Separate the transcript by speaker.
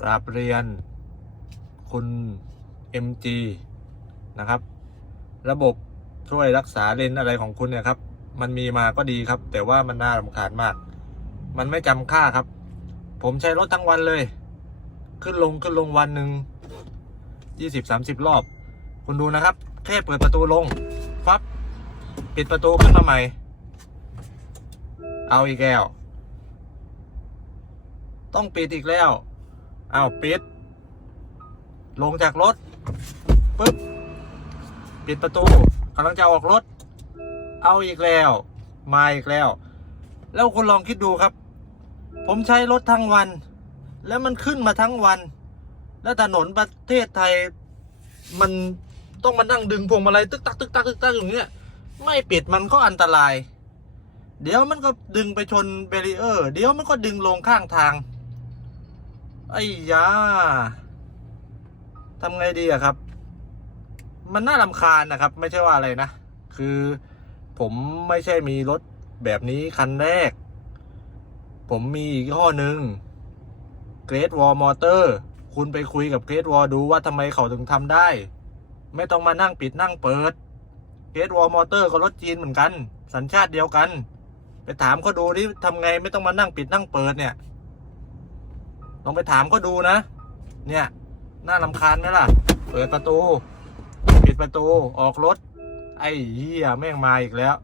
Speaker 1: กราบเรียน คุณ MG นะครับ ระบบช่วยรักษาเลนอะไรของคุณเนี่ยครับ มันมีมาก็ดีครับ แต่ว่ามันน่ารำคาญมาก มันไม่จำค่าครับ ผมใช้รถทั้งวันเลย ขึ้นลงขึ้นลงวันหนึ่งยี่สิบสามสิบรอบ คุณดูนะครับ แค่เปิดประตูลงฟับปิดประตูขึ้นมาใหม่ เอาอีกแล้ว ต้องปิดอีกแล้ว อาปิด ลงจากรถปึ๊บปิดประตูกำลังจะออกรถ เอาอีกแล้ว มาอีกแล้ว แล้วคุณลองคิดดูครับ ผมใช้รถทั้งวัน แล้วมันขึ้นมาทั้งวัน แล้วถนนประเทศไทย มันต้องมานั่งดึงพวงมาลัยตึกตักตึกตักตึกตักอย่างเงี้ย ไม่ปิดมันก็อันตราย เดี๋ยวมันก็ดึงไปชนเบรีเออร์ เดี๋ยวมันก็ดึงลงข้างทาง ไอ้ยาทำไงดีอะครับ มันน่ารำคาญนะครับ ไม่ใช่ว่าอะไรนะ คือผมไม่ใช่มีรถแบบนี้คันแรก ผมมีอีกข้อหนึ่ง Great Wall Motor คุณไปคุยกับ Great Wall ดูว่าทำไมเขาถึงทำได้ ไม่ต้องมานั่งปิดนั่งเปิด Great Wall Motor ก็รถจีนเหมือนกัน สัญชาติเดียวกัน ไปถามเขาดูดิทำไงไม่ต้องมานั่งปิดนั่งเปิดเนี่ย ลองไปถามก็ดูนะ เนี่ย น่าลำคาญไหมล่ะ เปิดประตู ปิดประตู ออกรถ ไอ้เหี้ยแม่งมาอีกแล้ว